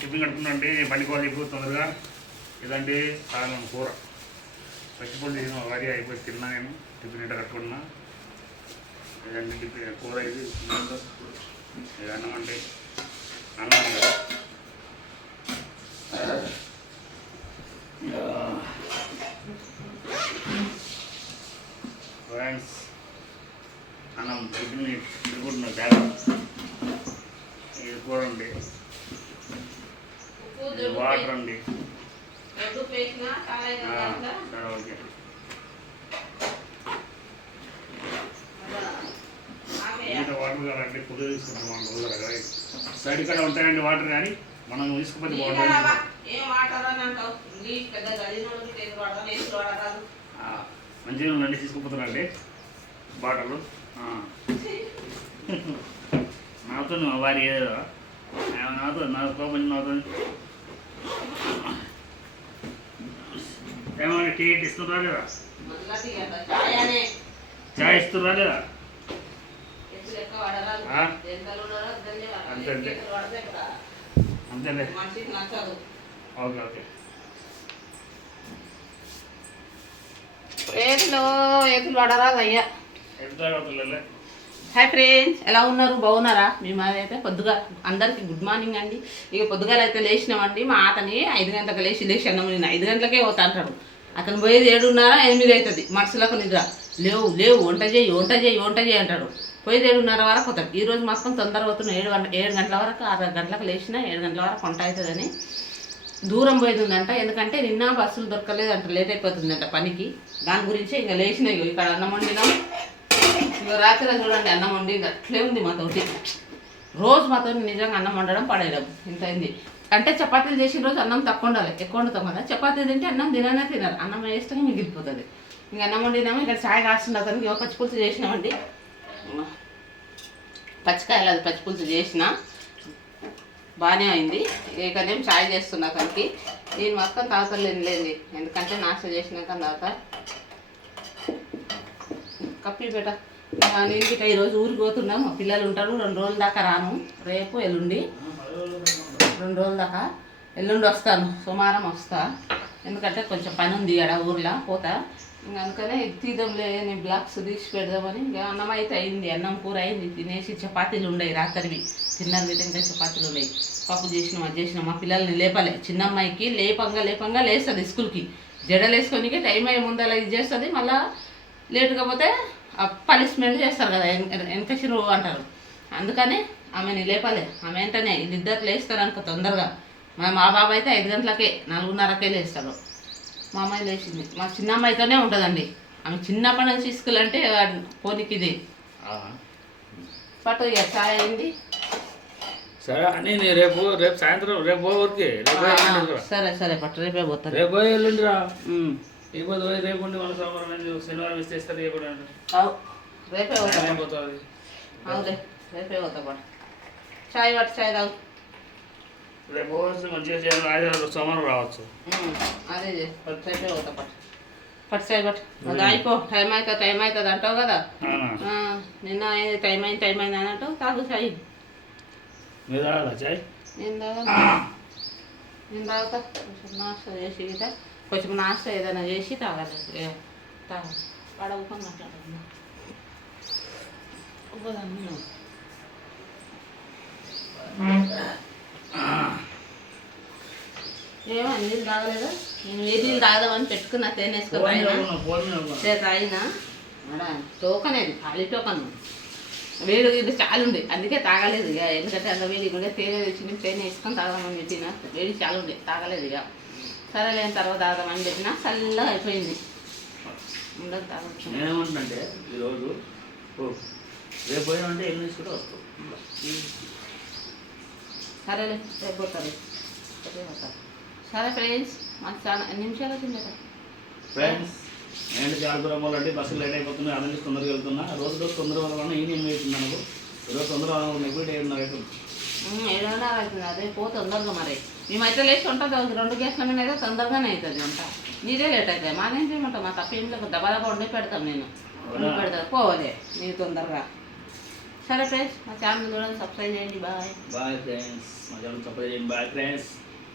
Tiffin కట్టుకున్నాండి పనికోవాలి ఇప్పుడు తొందరగా. ఇదంటే సాగం కూర పచ్చిపొడి తీసిన వారి అయిపోయి తిన్నా నేను. టిఫిన్ ఇంట కట్టుకున్నా. ఇదండి టిఫిన్ కూర ఇది ఇది అన్నం అంటే అన్నం కదా. ఫ్రెండ్స్ అన్నం టిఫిన్ తిరుగుతున్నా బ్యాగ్. ఇది కూర అండి, వాటర్ అండి. ఓకే వాటర్ కావాలంటే పొద్దు తీసుకుంటాం. మనం రోజులుగా సైడ్ ఇక్కడ ఉంటాయండి వాటర్, కానీ మనం తీసుకుపోతే బాగుంటుంది. మంచిగా ఉందండి, తీసుకుపోతున్నాండి బాటలు. నాతో వారి ఏదో నాతో నాకు కోపం నాతో ఏమన్నా టీ ఇస్తున్నా లేదా? చాయ్ ఇస్తున్నా లేదా? అంతే అంతే అంతేలే. Okay okay. ఏతులు పడరాదు అయ్యా. హాయ్ ఫ్రెండ్స్, ఎలా ఉన్నారు? బాగున్నారా? మేము అయితే పొద్దుగా అందరికీ గుడ్ మార్నింగ్ అండి. ఇక పొద్దుగాల అయితే లేచినామండి. మా అతని 5 గంటలకు లేచి అన్నం నేను 5 గంటలకే పోతా అంటాడు. అతను పోయేది 7:30 8 అవుతుంది. మనసులకు నిద్ర లేవు లేవు వంట చేయి వంట చేయి వంట చేయి అంటాడు. పోయేది 7:30 వరకు పోతాడు. ఈరోజు మొత్తం తొందరగా పోతున్నాం. 7 గంటల వరకు 6 గంటలకు లేచిన 7 గంటల వరకు వంట అవుతుందని దూరం పోయేది ఉందంట. ఎందుకంటే నిన్న బస్సులు దొరకలేదంట, లేట్ అయిపోతుందంట పనికి. దాని గురించి ఇంకా లేచినా ఇక్కడ అన్నం వండినాం. ఇక రాత్రి చూడండి అన్నం వండింది అట్లే ఉంది మాతోటి. రోజు మాతో నిజంగా అన్నం వండడం పడేయడం ఇంత అయింది. అంటే చపాతీలు చేసిన రోజు అన్నం తక్కువ ఉండాలి, ఎక్కువ వండుతాం కదా. చపాతీ తింటే అన్నం తిననే తినరు, అన్నం వేస్తేనే మిగిలిపోతుంది. ఇంక అన్నం వండినాము. ఇక్కడ చాయ్ కాస్తుంది అతనికి. పచ్చిపులుసు చేసినామండి, పచ్చికాయలు అది పచ్చిపులుసు చేసిన బాగానే అయింది. ఇకనేం చాయ్ చేస్తున్నా అతనికి. నేను మొత్తం తాగుతలేను లేండి, ఎందుకంటే నాశ చేసినాక తాగుతా. కప్పి బేట నేను గిట్ట ఈరోజు ఊరికి పోతున్నాం. మా పిల్లలు ఉంటారు. 2 రోజుల దాకా రాను, రేపు ఎల్లుండి 2 రోజుల దాకా. ఎల్లుండి వస్తాను, సోమవారం వస్తా. ఎందుకంటే కొంచెం పని ఉంది ఆడ ఊర్లో పోతా. ఇంకా అందుకనే తీద్దాంలే, నేను బ్లాక్స్ తీసి పెడదామని. ఇంకా అన్నం అయితే అయింది, అన్నం కూర అయింది. తినేసి చపాతీలు ఉన్నాయి రాత్రివి, తిన్నది ఇంకా చపాతీలు ఉన్నాయి. పప్పు చేసినాం, అది చేసినాం. మా పిల్లల్ని లేపలే. చిన్నమ్మాయికి లేపంగా లేస్తుంది స్కూల్కి. జడలు వేసుకొని టైం అయ్యే ముందలా ఇది చేస్తుంది. మళ్ళీ లేటుగా పోతే పనిష్మెంట్ చేస్తారు కదా, వెనకసిరు అంటారు. అందుకని ఆమెని లేపలే. ఆమె వెంటనే వీళ్ళిద్దరు లేస్తారు అనుకో తొందరగా. మా బాబు అయితే 5 గంటలకే 4:30కే లేస్తాడు. మా అమ్మాయి లేచింది. మా చిన్న అమ్మాయితోనే ఉంటుందండి. ఆమె చిన్నప్పటి నుంచి స్కూల్ అంటే పోనీకి ఇది పట్టు. ఇక చాయ్ అయింది. సరే అని రేపు సాయంత్రం రేపు ఊరికి. సరే సరే పట్టు, రేపే పోతాను. రేపు పోయి ఎల్లుండిరా. ఇవ్వదు రేపు ఉండి మన సోమవారం శనివారం ఇస్తేస్తారు. రేపే పోతుంది. అవులే, రేపే పోతా పట్టు. చాయ్ పట్టు, చాయ్ తాగు. రేపు మంచిగా చేయాలి, సోమవారం రావచ్చు. అదే రేపే పోతా పట్టు. పట్టు చాయ్ పట్టు. అది అయిపో, టైం అవుతుంది అంటావు కదా. నిన్న టైం అయింది అని అంటావు. తాగు చాయ్. మీరు తాగాలా చాయ్? నేను తాగుతా. కొంచెం నాస్తా చేసి గిట్ట కొంచెం నాస్తా ఏదైనా చేసి తాగాలి. తాగాలి పడవుకొని మాట్లాడుతున్నా. ఏమో నీళ్ళు తాగలేదా? నేను ఏ నీళ్ళు తాగదామని పెట్టుకున్నా. తేనేసుకో తాగినా టోకనేది ఖాళీ టోకన్. వేడి ఇది చాలా ఉంది, అందుకే తాగలేదు ఇక. ఎందుకంటే అంత వేడి కూడా తేనె తెచ్చి తేనె వేసుకొని తాగదామని పెట్టిన. వేడి చాలా ఉంది, తాగలేదు ఇక. సరే లేని తర్వాత తాగదామని పెట్టినా చల్లగా అయిపోయింది. ఉండదు తాగొచ్చు. నేనేమంటున్నాంటే ఈరోజు రేపు పోయినామంటే ఎల్లు తీసుకుంటే వస్తాం. సరేలే, రేపు పోతుంది. సరే ఫ్రెండ్స్, మాకు చాలా నిమిషాలు వచ్చింది ఫ్రెండ్స్. నేను చాలా దూరం వల్ల బస్సులు లేట్ అయిపోతున్నాయి. అదే తొందరగా వెళ్తున్నా. రోజు తొందరగా వల్ల ఈయన అవుతుంది మనకు. ఈరోజు తొందరగా నెగ్గుడు 7:30 అవుతుంది. 7:30 అవుతుంది. అదే పో తొందరగా. మరి మేమైతే లేచి ఉంటుంది 2 గ్యాస్ల మీద అయితే తొందరగానే అవుతుంది వంట. నీదే లేట్ అవుతాయి. మానేం చేయమంటావు? మా తప్ప ఏం లేదు. దబా వండి పెడతాం. నేను వండి పెడతాను. పోవాలి మీరు తొందరగా. సరే ఫ్రెండ్స్ మా ఛానల్ కూడా సబ్స్క్రైబ్ చేయండి బాయ్ బాయ్ ఫ్రెండ్స్ మా ఛానల్ సబ్స్క్రైబ్ చేయండి బాయ్ ఫ్రెండ్స్